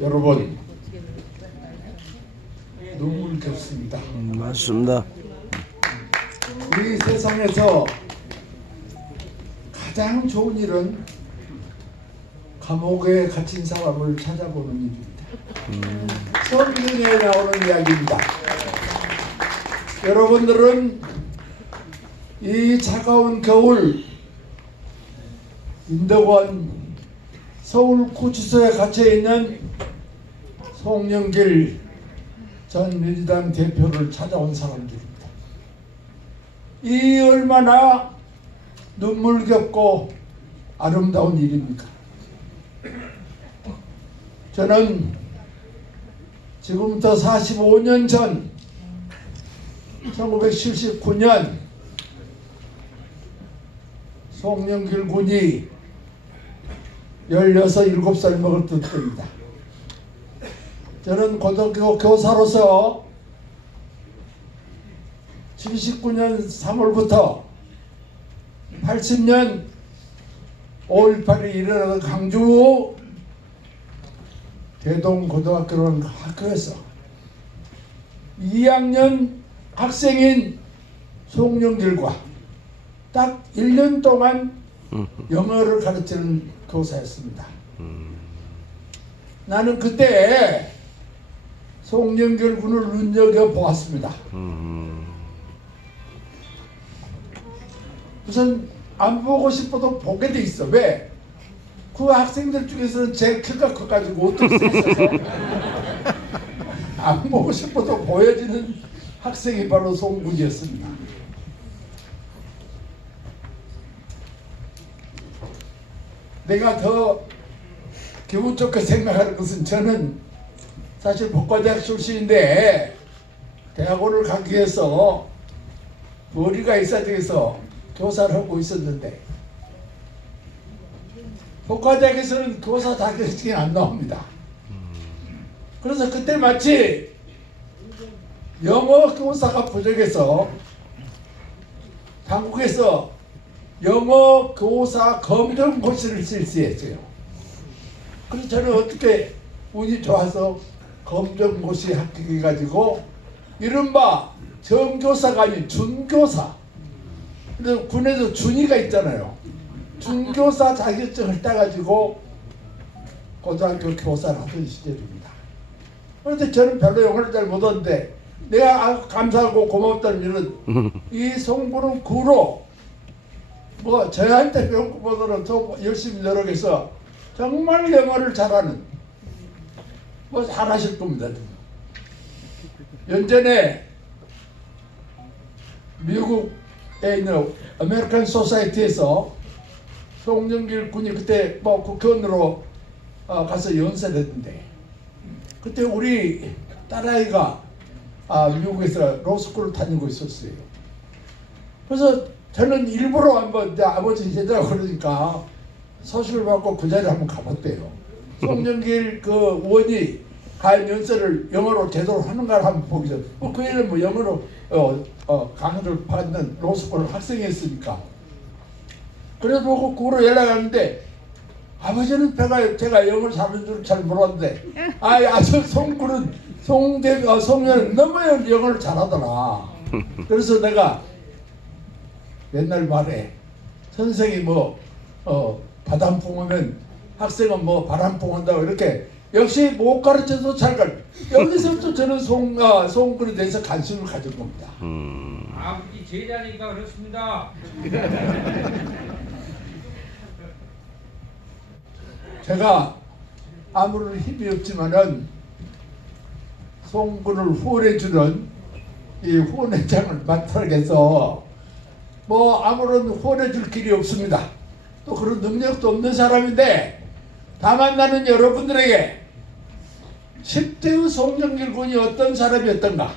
여러분, 눈물겹습니다. 맞습니다. 우리 세상에서 가장 좋은 일은 감옥에 갇힌 사람을 찾아보는 일입니다. 성경에 나오는 이야기입니다. 여러분들은 이 차가운 겨울 인덕원 서울 구치소에 갇혀 있는 송영길 전 민주당 대표를 찾아온 사람들입니다. 이 얼마나 눈물겹고 아름다운 일입니까? 저는 지금부터 45년 전 1979년 송영길 군이 16, 17살 먹을 때입니다. 저는 고등학교 교사로서 79년 3월부터 80년 5.18이 일어나던 강주 대동고등학교라는 학교에서 2학년 학생인 송영길과 딱 1년 동안 영어를 가르치는 교사였습니다. 나는 그때 송영길 군을 눈여겨보았습니다. 우선 안 보고 싶어도 보게 돼 있어. 왜? 그 학생들 중에서는 제일 키가 커가지고 어떻게 있어서 안 보고 싶어도 보여지는 학생이 바로 송군이었습니다. 내가 더 기분 좋게 생각하는 것은 저는 사실 법과대학 출신인데 대학원을 가기 위해서 머리가 있어야 돼서 교사를 하고 있었는데 법과대학에서는 교사 자격증이 안 나옵니다. 그래서 그때 마치 영어 교사가 부족해서 한국에서 영어 교사 검정고시를 실시했어요. 그래서 저는 어떻게 운이 좋아서 검정고시 합격해가지고 이른바 정교사가 아닌 준교사, 근데 군에도 준이가 있잖아요. 준교사 자격증을 따가지고 고등학교 교사를 하던 시절입니다. 그런데 저는 별로 영어를 잘 못하는데 내가 감사하고 고맙다는 일은 이 송군은 구로 뭐 저한테 배운 것보다는 더 열심히 노력해서 정말 영어를 잘하는 뭐 잘하실 겁니다. 연전에 미국에 있는 아메리칸 소사이티에서 송영길 군이 그때 뭐 국회의원으로 가서 연설을 했는데 그때 우리 딸아이가 미국에서 로스쿨을 다니고 있었어요. 그래서 저는 일부러 한번 아버지 제자라고 그러니까 서식을 받고 그 자리에 한번 가봤대요. 송영길 그 의원이 가연 연설을 영어로 제대로 하는가를 한번 보기 전에 그 애는 뭐 영어로 강의를 받는 로스쿨 학생이었으니까 그래서 보고 그로 연락하는데 아버지는 제가 영어를 잘하는 줄 잘 몰랐는데 아주 송군은 송년은 너무 영어를 잘하더라. 그래서 내가 옛날 말에 선생이 뭐 바람풍 오면 학생은 뭐 바람풍 온다고 이렇게 역시 못 가르쳐도 잘 가르쳐. 여기서부터 저는 송군에 대해서 관심을 가진 겁니다. 아버지 제자니까 그렇습니다. 제가 아무런 힘이 없지만은 송군을 후원해주는 이 후원회장을 맡아서 뭐 아무런 후원해줄 길이 없습니다. 또 그런 능력도 없는 사람인데, 다만 나는 여러분들에게 10대의 송영길 군이 어떤 사람이었던가,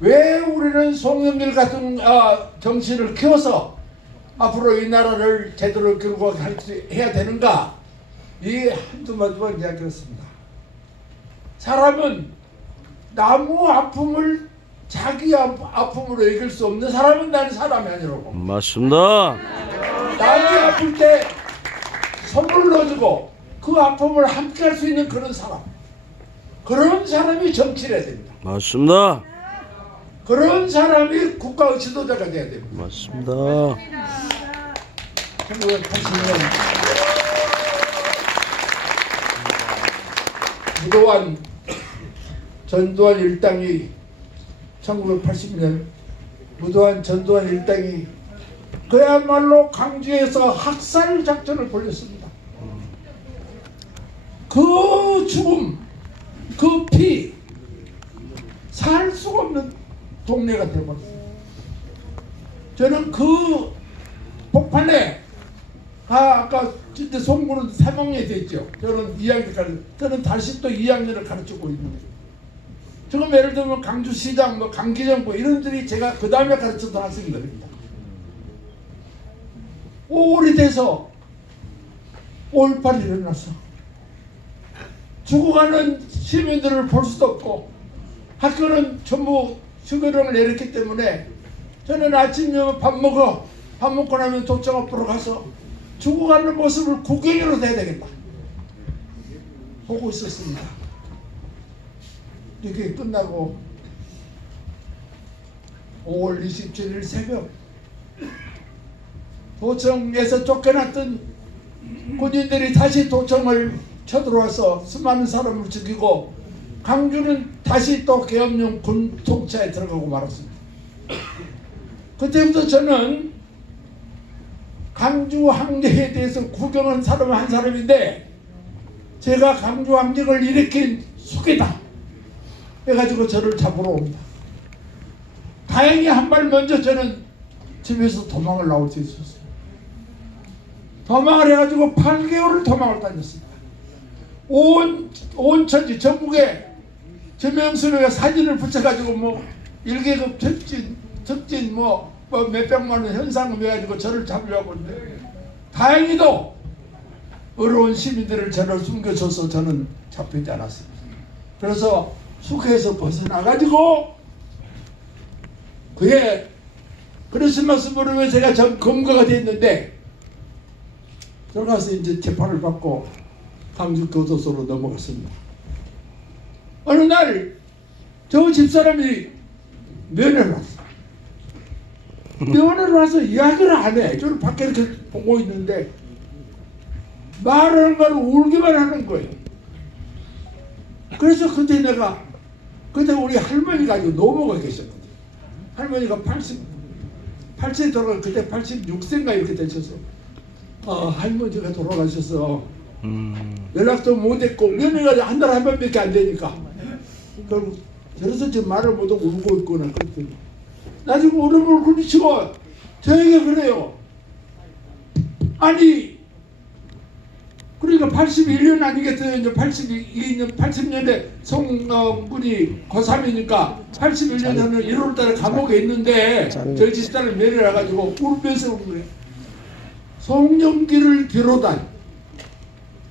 왜 우리는 송영길 같은 정신을 키워서 앞으로 이 나라를 제대로 끌고 해야 되는가, 이 한두 마디만 이야기했습니다. 사람은 나무 아픔을 자기 아픔으로 이길 수 없는 사람은 나는 사람이 아니라고. 맞습니다. 남이 아플 때 선물 넣어주고 그 아픔을 함께 할 수 있는 그런 사람, 그런 사람이 정치를 해야 됩니다. 맞습니다. 그런 사람이 국가의 지도자가 돼야 됩니다. 맞습니다. 1980년 무도한 전두환 일당이 1980년 무도한 전두환 일당이 그야말로 강주에서 학살 작전을 벌였습니다. 그 죽음, 그 피, 살 수가 없는 동네가 되어버렸어요. 저는 그 폭발에 아까 진짜 송구는 3학년이 됐죠. 저는 2학년까지, 저는 다시 또 2학년을 가르치고 있는데, 지금 예를 들면 강주시장, 뭐 강기정부 이런들이 제가 그 다음에 가르쳤던 학생들입니다. 5월이 돼서 5.18이 일어났어. 죽어가는 시민들을 볼 수도 없고 학교는 전부 휴교령을 내렸기 때문에 저는 아침에 밥 먹고 나면 도청 앞으로 가서 죽어가는 모습을 구경이라도 해야 되겠다 보고 있었습니다. 이렇게 끝나고 5월 27일 새벽 도청에서 쫓겨났던 군인들이 다시 도청을 쳐들어와서 수많은 사람을 죽이고 강주는 다시 또 계엄령 군 통치에 들어가고 말았습니다. 그때부터 저는 강주 항쟁에 대해서 구경한 사람 한 사람인데, 제가 강주 항쟁을 일으킨 수괴다 해가지고 저를 잡으러 옵니다. 다행히 한 발 먼저 저는 집에서 도망을 나올 수 있었어요. 도망을 해가지고 8개월을 도망을 다녔습니다. 온 천지 전국에 저명수리가 사진을 붙여가지고 뭐 1계급 특진 뭐 몇백만 원 현상금 해가지고 저를 잡으려고 했는데, 다행히도 어려운 시민들을 저를 숨겨줘서 저는 잡히지 않았습니다. 그래서 숙회에서 벗어나가지고 그의 크리스마스 무렵에 제가 검거가 됐는데, 들어가서 이제 재판을 받고 강주 교도소로 넘어갔습니다. 어느 날 저 집사람이 면회를 왔어. 면회를 와서 이야기를 안 해. 저를 밖에 이렇게 보고 있는데 말하는 걸 울기만 하는 거예요. 그래서 그때 우리 할머니가 아주 노모가 계셨거든. 할머니가 80 돌아가, 그때 86세인가 이렇게 되셔서 할머니가 돌아가셔서 연락도 못했고 면회가 한 달에 한 번밖에 안 되니까, 결국 그래서 지금 말을 못하고 울고 있구나 그랬더니 나중에 울음을 굴리치고 저에게 그래요. 아니 그러니까 81년 아니겠어요. 이제 82년 80년에 송군이 고3이니까 81년에는 1월달에 감옥에 있는데 저희 집사람을 면회를 해가지고 울면서 그래. 송영길을 비롯한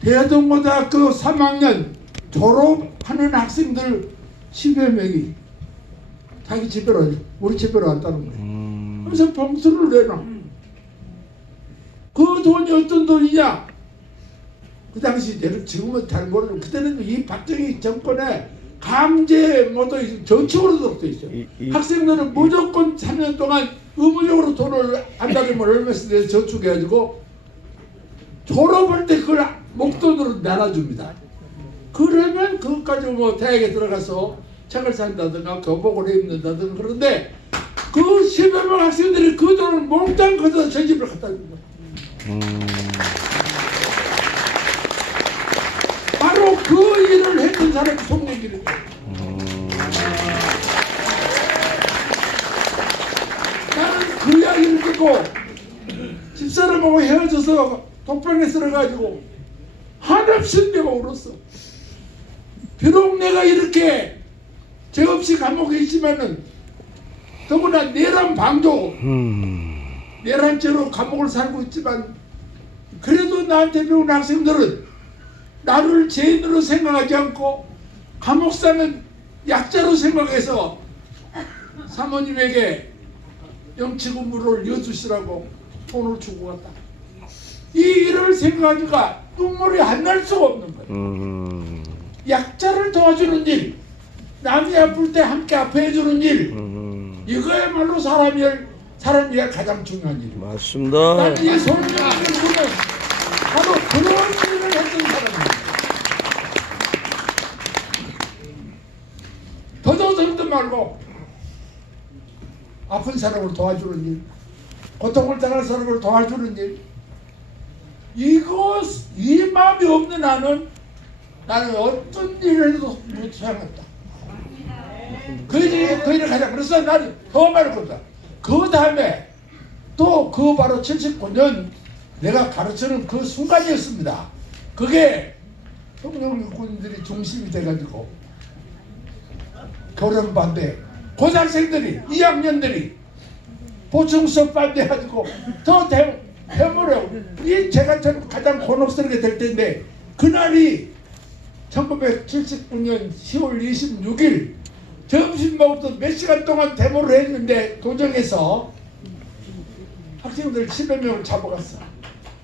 대동고등학교 3학년 졸업하는 학생들 10여 명이 자기 집으로, 우리 집으로 왔다는 거예요. 그래서 봉투를 내놔. 그 돈이 어떤 돈이냐? 그 당시 지금은 잘 모르지만 그때는 이 박정희 정권에 강제 모두 저축으로 돼 있어요. 학생들은 무조건 3년 동안 의무적으로 돈을 한 달에 얼마씩 내서 저축해가지고 졸업할 때 그걸 목돈으로 나눠줍니다. 그러면 그것까지 뭐 대학에 들어가서 책을 산다든가 교복을 입는다든가. 그런데 그 10여 명 학생들이 그 돈을 몽땅 가져다 저희 집을 갖다 줍니다. 바로 그 일을 했던 사람이 송영길이에요. 나는 그 이야기를 듣고 집사람하고 헤어져서 누워서 독방에 들어가지고 한없이 내가 울었어. 비록 내가 이렇게 죄 없이 감옥에 있지만은 더구나 내란 방조 내란죄로 감옥을 살고 있지만 그래도 나한테 배운 학생들은 나를 죄인으로 생각하지 않고 감옥사는 약자로 생각해서 사모님에게 영치금물을 여주시라고 돈을 주고 갔다. 이 일을 생각하니까 눈물이 안 날 수가 없는 거예요. 약자를 도와주는 일, 남이 아플 때 함께 아파해주는 일, 이거야말로 사람이야 가장 중요한 일. 맞습니다. 나는 이 손님을 보면 바로 그런 일을 했던 사람입니다. 더도 덜도 말고 아픈 사람을 도와주는 일, 고통을 당할 사람을 도와주는 일, 이 마음이 없는 나는 어떤 일을 해도 못 사용했다. 그 일을 가자. 그래서 나는 더 말할 겁니다. 그 다음에 또 그 바로 79년 내가 가르치는 그 순간이었습니다. 그게 성령군들이 중심이 돼가지고 교련 반대, 고등학생들이 2학년들이 보충 수업 반대해가지고 더 해버려. 이 제가 가장 곤혹스럽게 될 때인데 그날이 1979년 10월 26일 점심 먹고도 몇 시간 동안 데모를 했는데 도정에서 학생들 700명을 잡아갔어.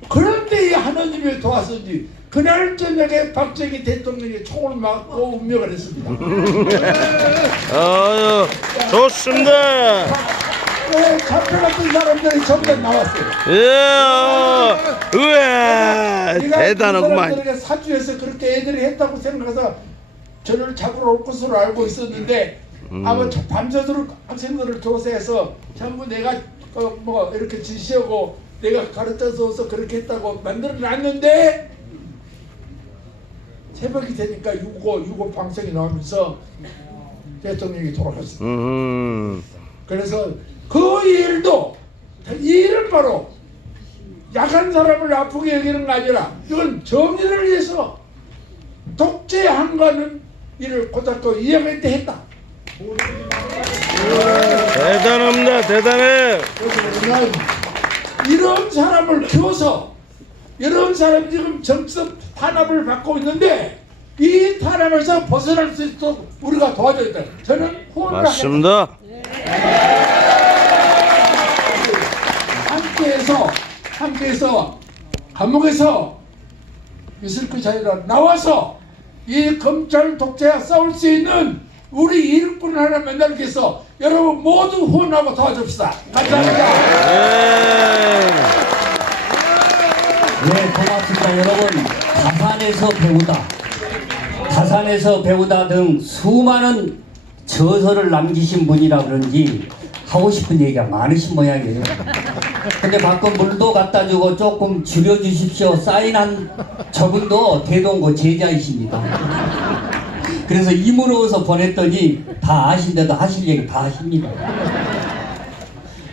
그런데 이 하나님이 도와서인지 그날 저녁에 박정희 대통령이 총을 맞고 운명을 했습니다. 아유, 좋습니다. 잡혀갔던 사람들이 전부 다 나왔어요. 예, 우와, 대단하구만. 사람들에게 사주에서 그렇게 애들이 했다고 생각해서 저를 잡으러 올 것으로 알고 있었는데 아마 밤새도록 학생들을 조사해서 전부 내가 뭐 이렇게 지시하고 내가 가르쳐서 그렇게 했다고 만들어놨는데 새벽이 되니까 6.5 방송이 나오면서 대통령이 돌아갔습니다. 그래서 그 일도 이 일은 바로 약한 사람을 아프게 여기는 거 아니라 이건 정의를 위해서 독재항가는 일을 고등학교 2학년 때 했다. 대단합니다. 대단해. 그래서 이런 사람을 키워서 이런 사람 지금 정치적 탄압을 받고 있는데 이 탄압에서 벗어날 수 있도록 우리가 도와줘야 돼. 저는 후원을 맞습니다. 함께해서 감옥에서 있을 것이 아니라 나와서 이 검찰 독재와 싸울 수 있는 우리 일꾼 하나 만들기 위해서 여러분 모두 후원하고 도와줍시다. 감사합니다. 네, 고맙습니다. 여러분, 다산에서 배우다 등 수많은 저서를 남기신 분이라 그런지 하고 싶은 얘기가 많으신 모양이에요. 근데 가끔 물도 갖다 주고 조금 줄여주십시오 사인한 저분도 대동고 제자이십니다. 그래서 이문어서 보냈더니 다 아신데도 하실 얘기 다 하십니다.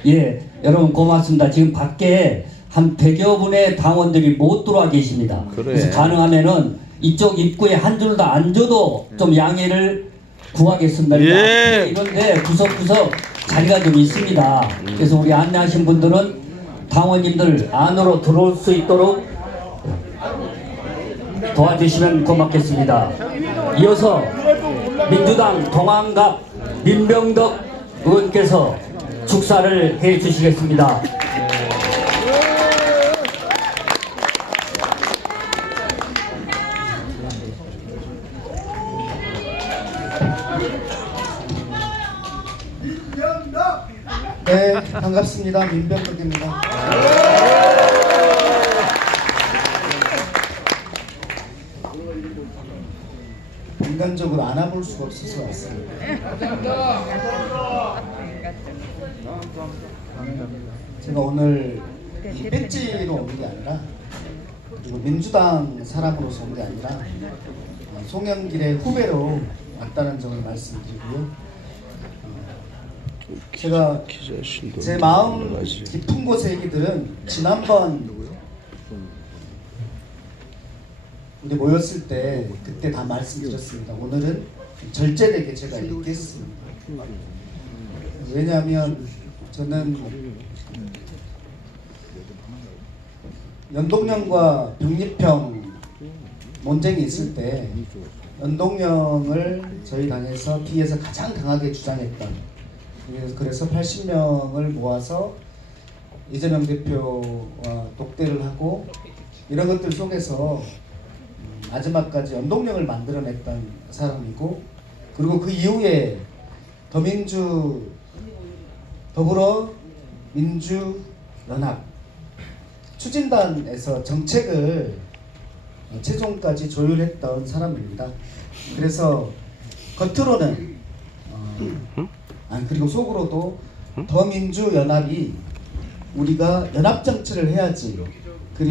예, 여러분 고맙습니다. 지금 밖에 한 100여 분의 당원들이 못 들어와 계십니다. 그래. 그래서 가능하면은 이쪽 입구에 한 줄 더 앉아도 좀 양해를 구하겠습니다. 예. 이런데 구석구석 자리가 좀 있습니다. 그래서 우리 안내하신 분들은 당원님들 안으로 들어올 수 있도록 도와주시면 고맙겠습니다. 이어서 민주당 동안갑 민병덕 의원께서 축사를 해 주시겠습니다. 네, 반갑습니다. 민병덕입니다. 인간적으로 안아볼 수가 없어서 왔습니다. 제가 오늘 이 배지로 온 게 아니라 그리고 민주당 사람으로서 온 게 아니라 송영길의 후배로 왔다는 점을 말씀드리고요. 제가 제 마음 깊은 곳의 얘기들은 지난번 우리 모였을 때 그때 다 말씀드렸습니다. 오늘은 좀 절제되게 제가 읽겠습니다. 왜냐하면 저는 연동형과 병립형 논쟁이 있을 때 연동형을 저희 당에서 B에서 가장 강하게 주장했던, 그래서 80명을 모아서 이재명 대표와 독대를 하고 이런 것들 속에서 마지막까지 연동형을 만들어냈던 사람이고, 그리고 그 이후에 더불어민주연합 추진단에서 정책을 최종까지 조율했던 사람입니다. 그래서 겉으로는 그리고 속으로도 더민주연합이 우리가 연합정치를 해야지